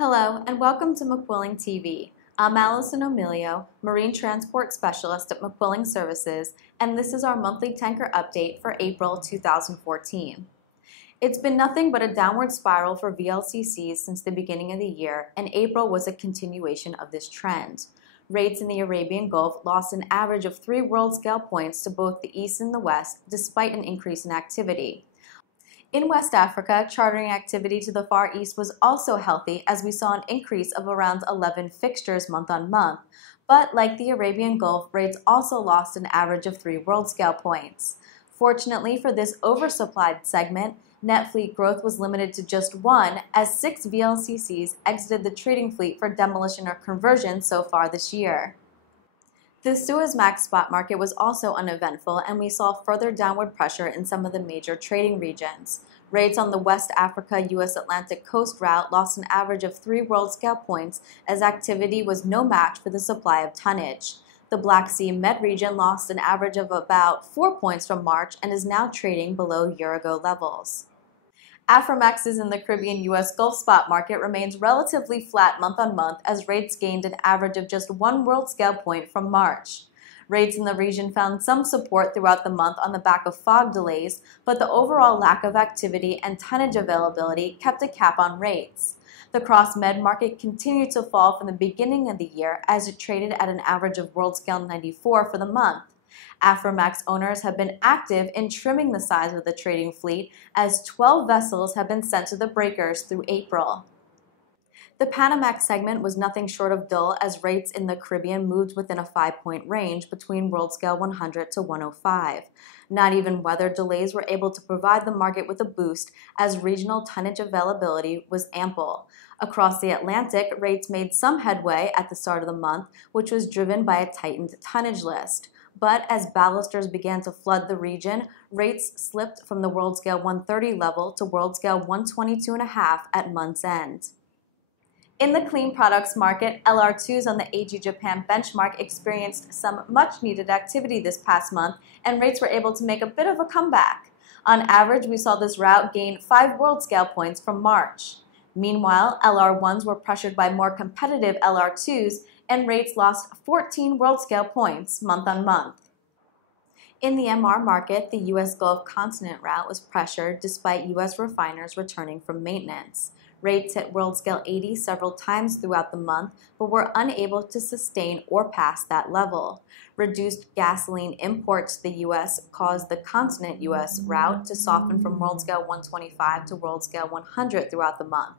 Hello and welcome to McQuilling TV. I'm Allison Emilio, Marine Transport Specialist at McQuilling Services, and this is our monthly tanker update for April 2014. It's been nothing but a downward spiral for VLCCs since the beginning of the year, and April was a continuation of this trend. Rates in the Arabian Gulf lost an average of 3 world scale points to both the east and the west, despite an increase in activity. In West Africa, chartering activity to the Far East was also healthy as we saw an increase of around 11 fixtures month on month. But like the Arabian Gulf, rates also lost an average of 3 world scale points. Fortunately for this oversupplied segment, net fleet growth was limited to just 1 as 6 VLCCs exited the trading fleet for demolition or conversion so far this year. The Suezmax spot market was also uneventful, and we saw further downward pressure in some of the major trading regions. Rates on the West Africa-U.S. Atlantic coast route lost an average of 3 world scale points as activity was no match for the supply of tonnage. The Black Sea Med region lost an average of about 4 points from March and is now trading below year-ago levels. Aframaxes in the Caribbean-U.S. Gulf spot market remains relatively flat month on month as rates gained an average of just 1 world scale point from March. Rates in the region found some support throughout the month on the back of fog delays, but the overall lack of activity and tonnage availability kept a cap on rates. The cross-med market continued to fall from the beginning of the year as it traded at an average of world scale 94 for the month. Aframax owners have been active in trimming the size of the trading fleet as 12 vessels have been sent to the breakers through April. The Panamax segment was nothing short of dull as rates in the Caribbean moved within a 5-point range between world scale 100 to 105. Not even weather delays were able to provide the market with a boost as regional tonnage availability was ample. Across the Atlantic, rates made some headway at the start of the month, which was driven by a tightened tonnage list. But as ballasters began to flood the region, rates slipped from the world scale 130 level to world scale 122.5 at month's end. In the clean products market, LR2s on the AG Japan benchmark experienced some much-needed activity this past month, and rates were able to make a bit of a comeback. On average, we saw this route gain 5 world scale points from March. Meanwhile, LR1s were pressured by more competitive LR2s, and rates lost 14 world scale points month on month. In the MR market, the U.S. Gulf continent route was pressured despite U.S. refiners returning from maintenance. Rates hit world scale 80 several times throughout the month, but were unable to sustain or pass that level. Reduced gasoline imports to the U.S. caused the continent U.S. route to soften from world scale 125 to world scale 100 throughout the month.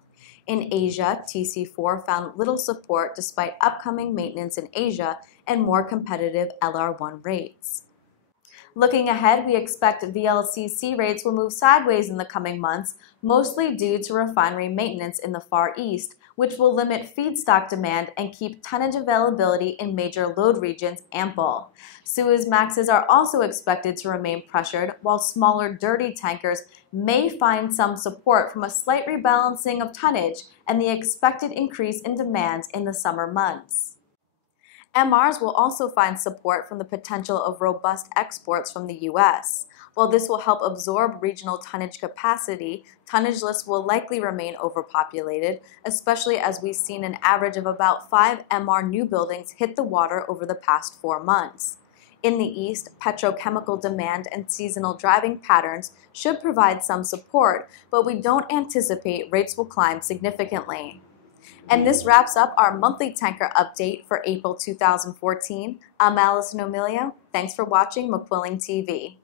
In Asia, TC4 found little support despite upcoming maintenance in Asia and more competitive LR1 rates. Looking ahead, we expect VLCC rates will move sideways in the coming months, mostly due to refinery maintenance in the Far East, which will limit feedstock demand and keep tonnage availability in major load regions ample. Suezmaxes are also expected to remain pressured, while smaller dirty tankers may find some support from a slight rebalancing of tonnage and the expected increase in demand in the summer months. MRs will also find support from the potential of robust exports from the U.S. While this will help absorb regional tonnage capacity, tonnage lists will likely remain overpopulated, especially as we've seen an average of about 5 MR new buildings hit the water over the past 4 months. In the East, petrochemical demand and seasonal driving patterns should provide some support, but we don't anticipate rates will climb significantly. And this wraps up our monthly tanker update for April 2014. I'm Allison Emilio. Thanks for watching McQuilling TV.